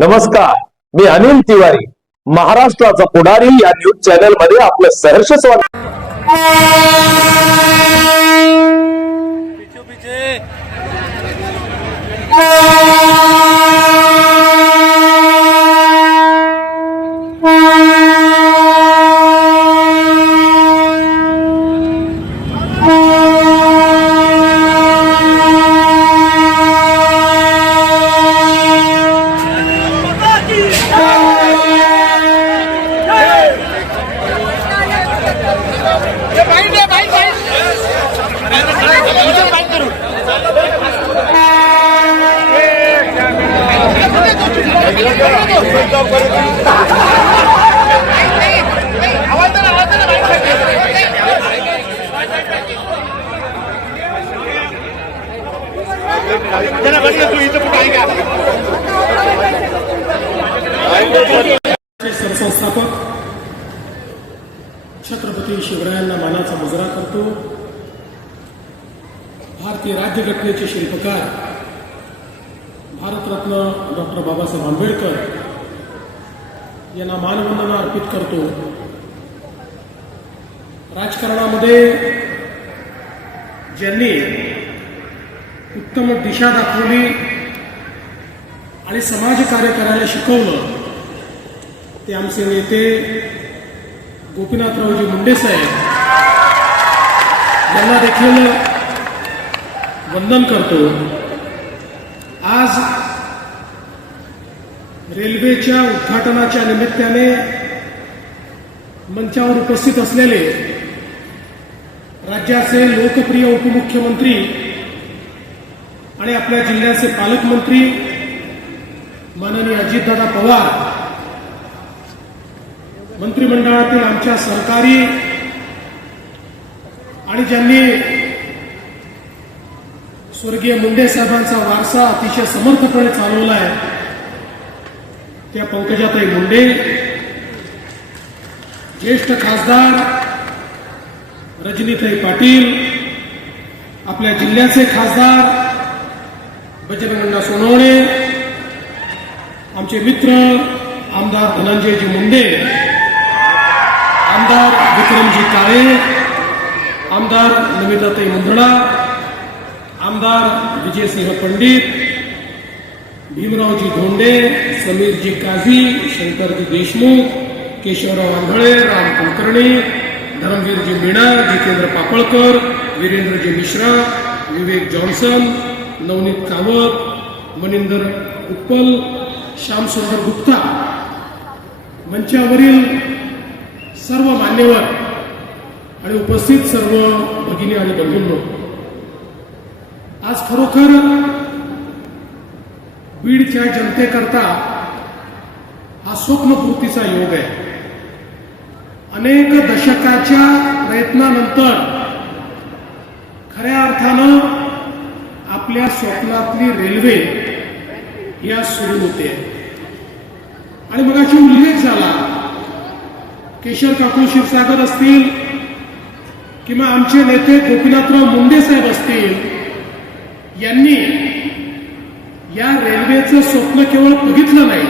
नमस्कार मी अनिल तिवारी महाराष्ट्राचा पुढारी या न्यूज चॅनल मध्ये आपलं सहर्ष स्वागत सरसंस्थापक छत्रपती शिवरायांना मानाचा मुजरा करतो भारतीय राज्यघटनेचे शिल्पकार भारतरत्न डॉक्टर बाबासाहेब आंबेडकर यांना मानवंदना अर्पित करतो राजकारणामध्ये ज्यांनी उत्तम दिशा दाखवली आणि कार्य करायला शिकवलं ते आमचे नेते गोपीनाथरावजी मुंडे साहेब यांना देखील वंदन करतो आज रेल्वेच्या उद्घाटनाच्या निमित्ताने मंचावर उपस्थित असलेले राज्याचे लोकप्रिय उपमुख्यमंत्री आणि आपल्या जिल्ह्याचे पालकमंत्री माननीय अजितदादा पवार मंत्रिमंडळातील आमच्या सरकारी आणि ज्यांनी स्वर्गीय मुंडे साहेबांचा वारसा अतिशय समर्थपणे चालवला आहे त्या पंकजाताई मुंडे ज्येष्ठ खासदार रजनीताई पाटील आपल्या जिल्ह्याचे खासदार बजरंगा सोनवणे आमचे मित्र आमदार धनंजयजी मुंडे आमदार विक्रमजी काळे आमदार नमिताताई मुंधडा आमदार विजयसिंह पंडित भीमरावजी धोंडे समीरजी काझी शंकरजी देशमुख केशवराव आंधळे राम कुलकर्णी धर्मवीरजी मीणा जितेंद्र पापळकर वीरेंद्रजी मिश्रा विवेक जॉन्सन नवनीत कावत मनिंदर उत्पल श्यामसुंदर गुप्ता मंचावरील सर्व मान्यवर आणि उपस्थित सर्व भगिनी आणि बंधूंनो आज खरोखर बीडच्या जनतेकरता हा स्वप्नपूर्तीचा योग आहे अनेक दशकाच्या प्रयत्नानंतर खऱ्या अर्थानं आपल्या स्वप्नातली रेल्वे या सुरू होते आणि मगाशी उल्लेख झाला केशर काकू शिवसागर असतील किंवा आमचे नेते गोपीनाथराव मुंडे साहेब असतील यांनी या रेल्वेचं स्वप्न केवळ बघितलं नाही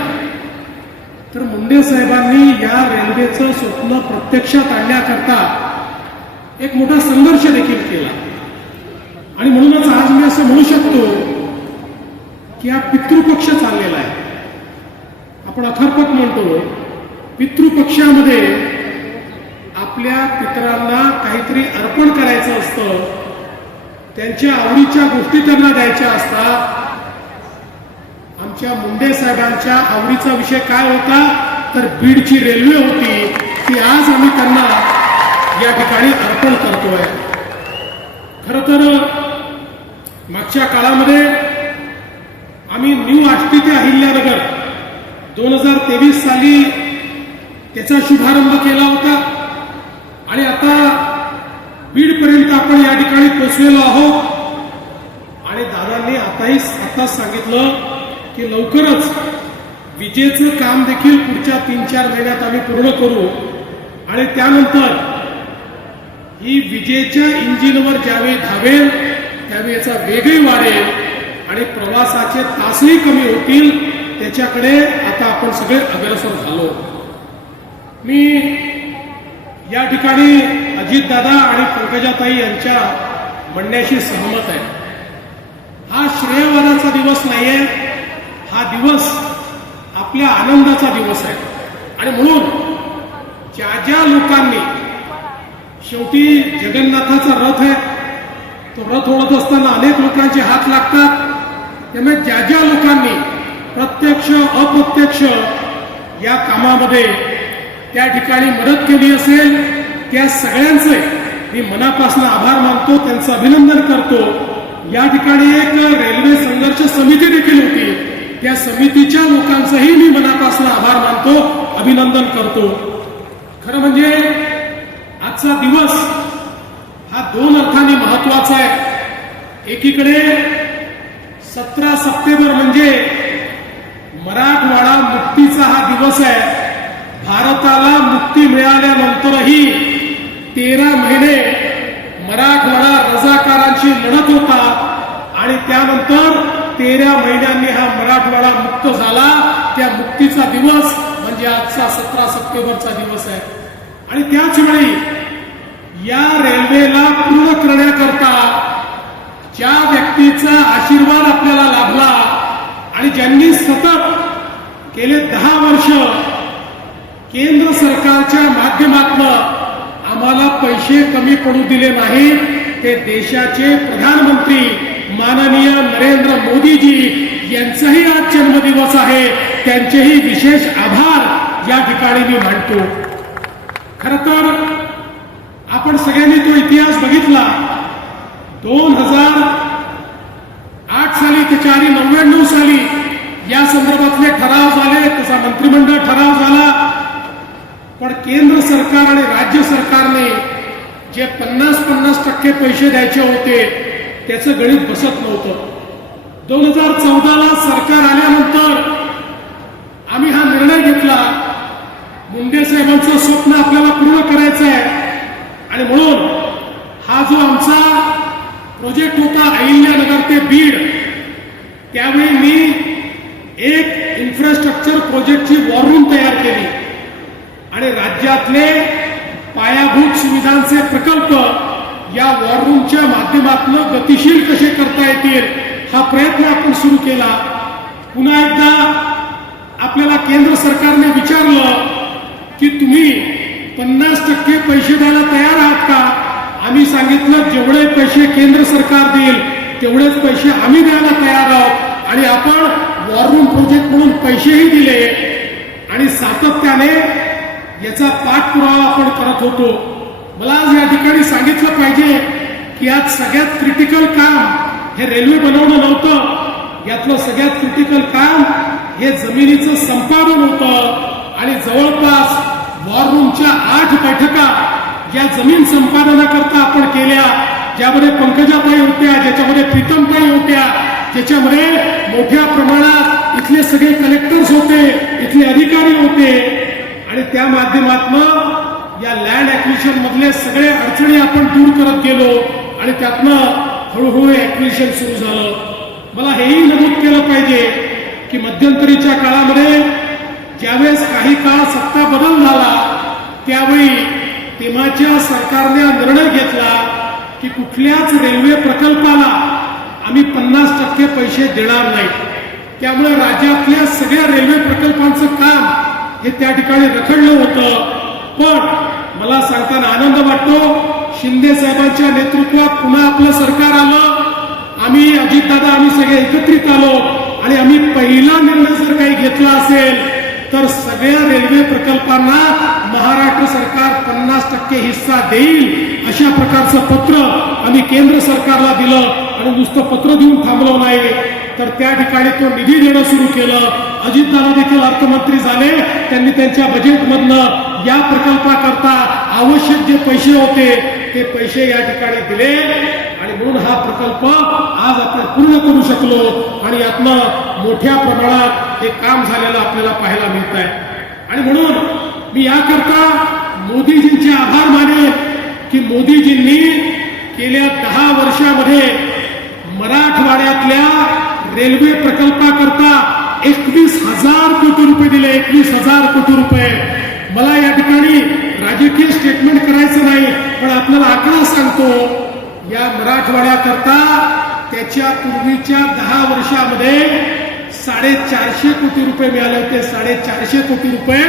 तर मुंडे साहेबांनी या रेल्वेचं स्वप्न प्रत्यक्षात आणण्याकरता एक मोठा संघर्ष देखील केला आणि म्हणूनच आज मी असं म्हणू शकतो की हा पितृपक्ष चाललेला आहे आपण अथर्पक म्हणतो पितृपक्षामध्ये आपल्या पित्रांना काहीतरी अर्पण करायचं असतं त्यांच्या आवडीच्या गोष्टी त्यांना द्यायच्या असतात आमच्या मुंडे साहेबांच्या आवडीचा विषय काय होता तर बीडची रेल्वे होती ती आज आम्ही त्यांना या ठिकाणी अर्पण करतोय खर तर मागच्या काळामध्ये आम्ही न्यू आष्टी ते अहिल्यानगर दोन हजार तेवीस साली त्याचा शुभारंभ केला होता आणि आता बीड पर्यंत आपण या ठिकाणी पोचलेलो आहोत आणि दादांनी आताही आता सांगितलं की लवकरच विजेचं काम देखील पुढच्या तीन चार महिन्यात आम्ही पूर्ण करू आणि त्यानंतर ही विजेच्या इंजिनवर ज्यावेळी धावेल त्यावेळी याचा वेगही वाढेल आणि प्रवासाचे तासही कमी होतील त्याच्याकडे आता आपण सगळे अग्रसर झालो मी या ठिकाणी अजितदादा आणि पंकजाताई यांच्या म्हणण्याशी सहमत आहे हा श्रेयवादाचा दिवस नाही आहे हा दिवस आपल्या आनंदाचा दिवस आहे आणि म्हणून ज्या ज्या लोकांनी शेवटी जगन्नाथाचा रथ आहे तो रथ ओढत असताना अनेक लोकांचे हात लागतात त्यामुळे ज्या ज्या लोकांनी प्रत्यक्ष अप्रत्यक्ष या कामामध्ये त्या ठिकाणी मदत केली असेल त्या सगळ्यांचे मी मनापासून आभार मानतो त्यांचं अभिनंदन करतो या ठिकाणी एक रेल्वे संघर्ष समिती देखील होती त्या समितीच्या लोकांचंही मी मनापासून आभार मानतो अभिनंदन करतो खरं म्हणजे आजचा दिवस हा दोन अर्थाने महत्वाचा आहे एकीकडे सतरा सप्टेंबर म्हणजे मराठवाडा मुक्तीचा हा दिवस आहे भारताला मुक्ती मिळाल्यानंतरही तेरा महिने मराठवाडा रजाकारांची लढत होता आणि त्यानंतर तेरा महिन्यांनी हा मराठवाडा मुक्त झाला त्या मुक्तीचा दिवस म्हणजे आजचा सतरा सप्टेंबरचा दिवस आहे आणि त्याच वेळी या रेल्वेला पूर्ण करण्याकरता ज्या व्यक्तीचा आशीर्वाद आपल्याला लाभला आणि ज्यांनी सतत गेले दहा वर्ष केंद्र सरकारच्या माध्यमातून आम्हाला पैसे कमी पडू दिले नाहीत ते देशाचे प्रधानमंत्री माननीय नरेंद्र मोदीजी यांचाही आज जन्मदिवस आहे त्यांचेही विशेष आभार या ठिकाणी मी मांडतो खर तर आपण सगळ्यांनी तो इतिहास बघितला दोन हजार आठ साली ते चारी नव्याण्णव साली या संदर्भातले ठराव झाले तसा मंत्रिमंडळ ठराव झाला पण केंद्र सरकार आणि राज्य सरकारने जे पन्नास पन्नास टक्के पैसे द्यायचे होते त्याचं गणित बसत नव्हतं दोन हजार चौदाला सरकार आल्यानंतर आम्ही हा निर्णय घेतला मुंडे साहेबांचं स्वप्न आपल्याला पूर्ण करायचं आहे आणि म्हणून हा जो आमचा प्रोजेक्ट होता अहिल्यानगर ते बीड त्यावेळी मी एक इन्फ्रास्ट्रक्चर प्रोजेक्टची वॉररूम तयार केली आणि राज्यातले पायाभूत सुविधांचे प्रकल्प या रूमच्या माध्यमातून गतिशील कसे करता येतील हा प्रयत्न आपण सुरू केला पुन्हा एकदा आपल्याला केंद्र सरकारने विचारलं की तुम्ही पन्नास टक्के पैसे द्यायला तयार आहात का आम्ही सांगितलं जेवढे पैसे केंद्र सरकार देईल तेवढेच पैसे आम्ही द्यायला तयार आहोत आणि आपण रूम प्रोजेक्ट म्हणून पैसेही दिले आणि सातत्याने याचा पाठपुरावा आपण करत होतो मला आज या ठिकाणी सांगितलं पाहिजे की आज सगळ्यात क्रिटिकल काम हे रेल्वे बनवणं नव्हतं यातलं सगळ्यात क्रिटिकल काम हे जमिनीचं संपादन होतं आणि जवळपास वॉर रूमच्या आठ बैठका ज्या जमीन संपादनाकरता आपण केल्या ज्यामध्ये पंकजाबाई होत्या ज्याच्यामध्ये प्रीतमताई होत्या ज्याच्यामध्ये मोठ्या प्रमाणात इथले सगळे कलेक्टर्स होते इथले अधिकारी होते आणि त्या माध्यमातून या लँड अॅक्विशन मधले सगळे अडचणी आपण दूर करत गेलो आणि त्यातनं हळूहळू अॅक्विशन सुरू झालं मला हेही नमूद केलं पाहिजे की मध्यंतरीच्या काळामध्ये ज्यावेळेस काही काळ सत्ता बदल झाला त्यावेळी तेव्हाच्या सरकारने निर्णय घेतला की कुठल्याच रेल्वे प्रकल्पाला आम्ही पन्नास टक्के पैसे देणार नाही त्यामुळे राज्यातल्या सगळ्या रेल्वे प्रकल्पांचं काम हे त्या ठिकाणी रखडलं होतं पण मला सांगताना आनंद वाटतो शिंदे साहेबांच्या नेतृत्वात पुन्हा आपलं सरकार आलं आम्ही अजितदादा आम्ही सगळे एकत्रित आलो आणि आम्ही पहिला निर्णय जर काही घेतला असेल तर सगळ्या रेल्वे प्रकल्पांना महाराष्ट्र सरकार पन्नास टक्के हिस्सा देईल अशा प्रकारचं पत्र आम्ही केंद्र सरकारला दिलं आणि नुसतं पत्र देऊन थांबलो नाही तर त्या ठिकाणी तो निधी देणं सुरू केलं अजितदादा देखील अर्थमंत्री झाले त्यांनी त्यांच्या बजेटमधनं या प्रकल्पाकरता आवश्यक जे पैसे होते ते पैसे या ठिकाणी दिले आणि म्हणून हा प्रकल्प आज आपण पूर्ण करू शकलो आणि यातनं मोठ्या प्रमाणात हे काम झालेलं आपल्याला पाहायला मिळत आहे आणि म्हणून मी याकरता मोदीजींचे आभार माने की मोदीजींनी गेल्या दहा वर्षामध्ये मराठवाड्यातल्या रेल्वे प्रकल्पाकरता एकवीस हजार कोटी रुपये दिले एकवीस हजार कोटी रुपये मला या ठिकाणी राजकीय स्टेटमेंट करायचं नाही पण आपल्याला आकडा सांगतो या मराठवाड्याकरता त्याच्या पूर्वीच्या दहा वर्षामध्ये साडेचारशे कोटी रुपये मिळाले होते साडेचारशे कोटी रुपये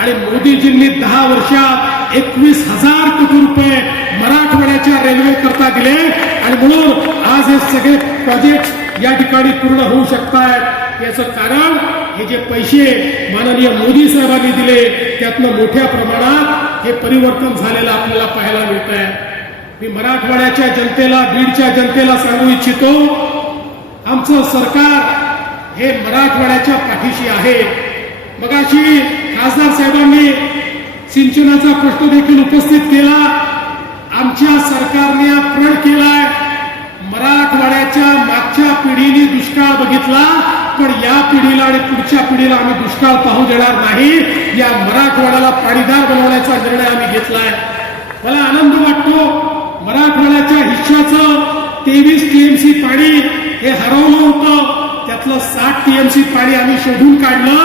आणि मोदीजींनी दहा वर्षात एकवीस हजार कोटी रुपये मराठवाड्याच्या रेल्वे करता दिले आणि म्हणून आज हे सगळे प्रोजेक्ट या ठिकाणी पूर्ण होऊ शकतात याचं कारण हे जे पैसे माननीय मोदी साहेबांनी दिले त्यातनं मोठ्या प्रमाणात हे परिवर्तन झालेलं आपल्याला पाहायला मिळत आहे मी मराठवाड्याच्या जनतेला बीडच्या जनतेला सांगू इच्छितो आमचं सरकार हे मराठवाड्याच्या पाठीशी आहे मगाशी खासदार साहेबांनी सिंचनाचा प्रश्न देखील उपस्थित केला आमच्या सरकारने प्रण केलाय मराठवाड्याच्या मागच्या पिढीने दुष्काळ बघितला पण या पिढीला आणि पुढच्या पिढीला आम्ही दुष्काळ पाहू देणार नाही या मराठवाड्याला पाणीदार बनवण्याचा निर्णय आम्ही घेतलाय मला आनंद वाटतो मराठवाड्याच्या हिश्श्याचं तेवीस टीएमसी पाणी हे हरवलं होतं त्यातलं साठ टीएमसी पाणी आम्ही शोधून काढलं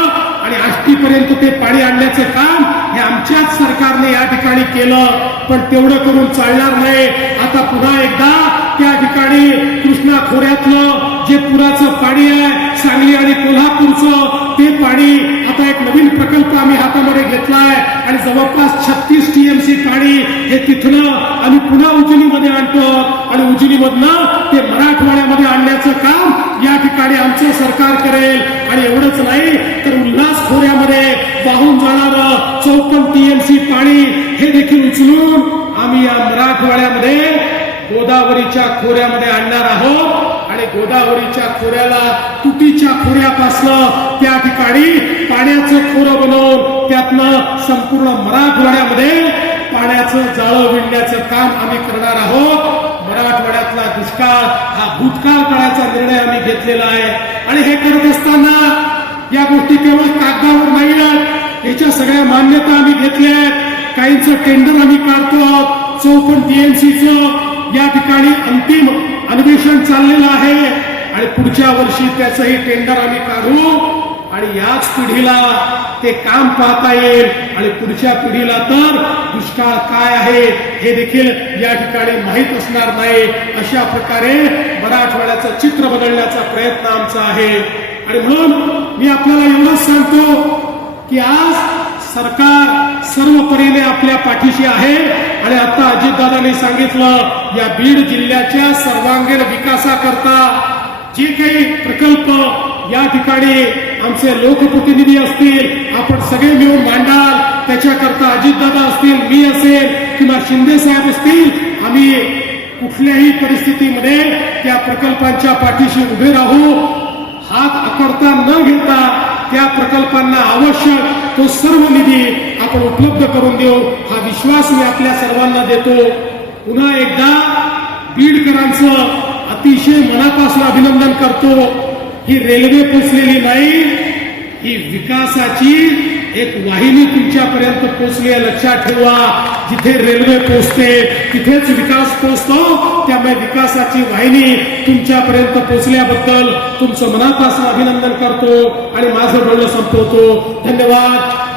आणि आष्टीपर्यंत ते पाणी आणण्याचं काम हे आमच्याच सरकारने या ठिकाणी केलं पण तेवढं करून चालणार नाही आता पुन्हा एकदा त्या ठिकाणी कृष्णा खोऱ्यातलं जे पुराचं पाणी आहे सांगली आणि कोल्हापूरचं ते पाणी आता एक नवीन प्रकल्प आम्ही हातामध्ये घेतलाय आणि जवळपास छत्तीस टीएमसी पाणी हे तिथलं आणि पुन्हा उजनीमध्ये आणतो आणि उजनीमधनं ते मराठवाड्यामध्ये आणण्याचं काम या ठिकाणी आमचं सरकार करेल आणि एवढंच नाही तर उल्हास खोऱ्यामध्ये वाहून जाणारं चौपन्न टीएमसी पाणी हे देखील उचलून आम्ही या मराठवाड्यामध्ये गोदावरीच्या खोऱ्यामध्ये आणणार आहोत आणि गोदावरीच्या खोऱ्याला तुटीच्या खोऱ्यापासून त्या ठिकाणी पाण्याचं खोरं बनवून त्यातनं संपूर्ण मराठवाड्यामध्ये पाण्याचं जाळं विणण्याचं काम आम्ही करणार आहोत मराठवाड्यातला दुष्काळ हा भूतकाळ काळाचा निर्णय आम्ही घेतलेला आहे आणि हे करत असताना या गोष्टी केवळ कागदावर नाही याच्या सगळ्या मान्यता आम्ही घेतल्या काहींचं टेंडर आम्ही काढतो चौपन्न टीएमसीचं या ठिकाणी अंतिम अन्वेषण चाललेलं आहे आणि पुढच्या वर्षी त्याचंही टेंडर आम्ही काढू आणि याच पिढीला ते काम पाहता येईल आणि पुढच्या पिढीला तर दुष्काळ काय आहे हे देखील या ठिकाणी माहीत असणार नाही अशा प्रकारे मराठवाड्याचं चित्र बदलण्याचा प्रयत्न आमचा आहे आणि म्हणून मी आपल्याला एवढंच सांगतो की आज सरकार सर्व परीने आपल्या पाठीशी आहे आणि आता अजितदादांनी सांगितलं या बीड जिल्ह्याच्या सर्वांगीण विकासाकरता जे काही प्रकल्प या ठिकाणी आमचे लोकप्रतिनिधी असतील आपण सगळे मिळून मांडाल त्याच्याकरता अजितदादा असतील मी असेल किंवा शिंदे साहेब असतील आम्ही कुठल्याही परिस्थितीमध्ये त्या प्रकल्पांच्या पाठीशी उभे राहू हात आकडता न घेता त्या प्रकल्पांना आवश्यक तो सर्व निधी आपण उपलब्ध करून देऊ हा विश्वास मी आपल्या सर्वांना देतो पुन्हा एकदा बीडकरांचं अतिशय मनापासून अभिनंदन करतो ही रेल्वे पोचलेली नाही ही विकासाची एक वाहिनी तुमच्यापर्यंत पोचली आहे लक्षात ठेवा जिथे रेल्वे पोचते तिथेच विकास पोचतो त्यामुळे विकासाची वाहिनी तुमच्यापर्यंत पोचल्याबद्दल तुमचं मनापासून अभिनंदन करतो आणि माझं बोलणं संपवतो धन्यवाद